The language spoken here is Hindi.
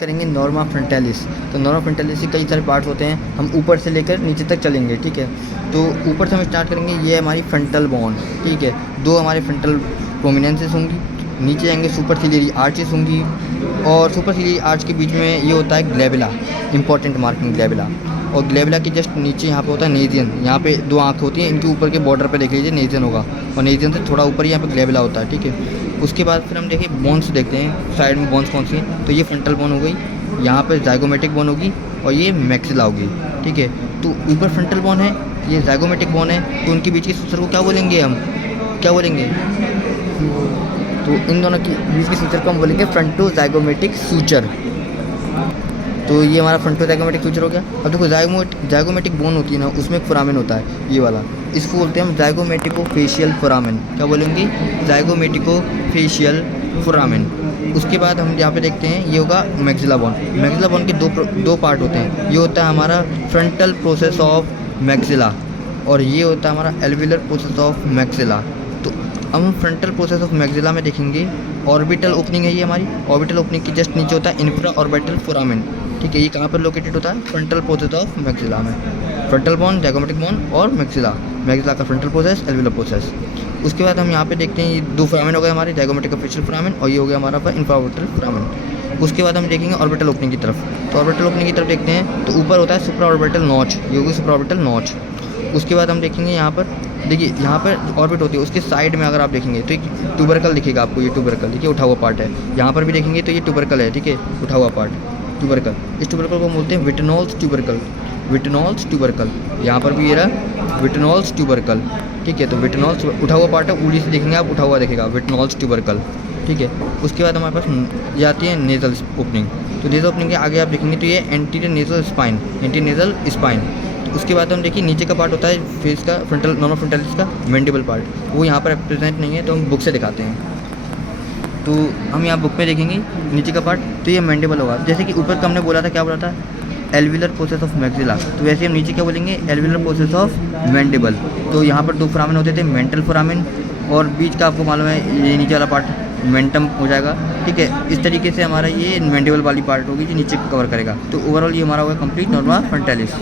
करेंगे नॉर्मा फ्रंटालिस। तो नॉर्मा फ्रंटालिस के कई सारे पार्ट्स होते हैं, हम ऊपर से लेकर नीचे तक चलेंगे, ठीक है। तो ऊपर से हम स्टार्ट करेंगे, ये है हमारी फ्रंटल बोन, ठीक है। दो हमारे फ्रंटल प्रोमिनेंसेस होंगी, नीचे जाएंगे सुपरसिलियरी आर्चेस होंगी, और सुपरसिलियरी आर्च के बीच में ये होता है ग्लेबुला, इंपॉर्टेंट मार्किंग ग्लेबुला। और ग्लेबुला के जस्ट नीचे यहाँ पे होता है नेजियन, यहाँ पे दो आँख होती हैं, इनके ऊपर के बॉर्डर पे देख लीजिए नेजियन होगा, और नेजियन से थोड़ा ऊपर यहाँ पे ग्लेबुला होता है, ठीक है। उसके बाद फिर हम देखिए बोन्स देखते हैं, साइड में बोन्स कौन सी हैं। तो ये फ्रंटल बोन हो गई, यहाँ पे जाइगोमेटिक बोन होगी, और ये मैक्सिला होगी, ठीक है। तो ऊपर फ्रंटल बोन है, ये जाइगोमेटिक बोन है, तो उनके बीच के सूचर को क्या बोलेंगे, हम क्या बोलेंगे? तो इन दोनों के बीच के सूचर को हम बोलेंगे फ्रंटो जाइगोमेटिक सूचर। तो ये हमारा फ्रंटो जाइगोमेटिक सूचर हो गया। अब देखो जाइगोमेटिक बोन होती है ना, उसमें एक फोरामेन होता है, ये वाला, इसको बोलते हैं हम जाइगोमेटिको फेशियल फोरामेन। क्या बोलेंगे? जाइगोमेटिको फेशियल फोरामेन। उसके बाद हम यहाँ पे देखते हैं, ये होगा मैक्सिला बोन। मैक्सिला बोन के दो पार्ट होते हैं, ये होता है हमारा फ्रंटल प्रोसेस ऑफ मैक्सिला, और ये होता है हमारा एल्विलर प्रोसेस ऑफ मैक्सिला। तो हम फ्रंटल प्रोसेस ऑफ मैक्सिला में देखेंगे, ऑर्बिटल ओपनिंग है ये हमारी, ऑर्बिटल ओपनिंग के जस्ट नीचे होता है इंफ्रा ऑर्बिटल फोरामेन, ठीक है। ये कहाँ पर लोकेटेड होता है? फ्रंटल प्रोसेस ऑफ मैक्सिला में। फ्रंटल बोन, जाइगोमेटिक बोन और मैक्सिला, मैक्सिला का फ्रंटल प्रोसेस, एल्विलर प्रोसेस। उसके बाद हम यहाँ पे देखते हैं, ये दो फोरामेन हो गए हमारे, जाइगोमेटिक का फेशियल फोरामेन, और ये हो गया हमारा इंफ्रा ऑर्बिटल फोरामेन। उसके बाद हम देखेंगे ऑर्बिटल ओपनिंग की तरफ। तो ऑर्बिटल ओपनिंग की तरफ देखते हैं, तो ऊपर होता है सुप्रा ऑर्बिटल नॉच, ये होगी सुप्रा ऑर्बिटल नॉच। उसके बाद हम देखेंगे यहाँ पर, देखिए यहाँ पर ऑर्बिट होती है, उसके साइड में अगर आप देखेंगे तो एक ट्यूबरकल दिखेगा आपको, ये ट्यूबरकल देखिए उठा हुआ पार्ट है। यहाँ पर भी देखेंगे तो ये ट्यूबरकल है, ठीक है, उठा हुआ पार्ट ट्यूबरकल। इस ट्यूबरकल को बोलते हैं विटनॉल्स ट्यूबरकल, विटनॉल्स ट्यूबरकल। यहाँ पर भी ये रहा विटनॉल्स ट्यूबरकल, ठीक है। तो विटनॉल्स उठा हुआ पार्ट है, ऊड़ी से देखेंगे आप, उठा हुआ देखेगा, विटनॉल्स ट्यूबरकल, ठीक है। उसके बाद हमारे पास ये आती है नेजल ओपनिंग। तो नेजल ओपनिंग के आगे आप देखेंगे तो ये anterior nasal spine, anterior nasal spine. उसके बाद हम देखिए नीचे का पार्ट होता है फेस का, फ्रंटल नॉर्मल फ्रंटालिस का मैंडिबल पार्ट, वो यहाँ पर रिप्रेजेंट नहीं है, तो हम बुक से दिखाते हैं। तो हम यहाँ बुक में देखेंगे नीचे का पार्ट, तो ये मैंडिबल होगा। जैसे कि ऊपर का हमने बोला था, क्या बोला था? Alveolar process of maxilla. तो वैसे हम नीचे क्या बोलेंगे? Alveolar process of mandible. तो यहाँ पर दो फोरामेन होते थे, मेंटल फोरामेन, और बीच का आपको मालूम है ये नीचे वाला पार्ट मेंटम हो जाएगा, ठीक है। इस तरीके से हमारा ये मैंडिबल वाली पार्ट होगी जो नीचे कवर करेगा। तो ओवरऑल ये हमारा होगा कंप्लीट नॉर्मा फ्रंटालिस।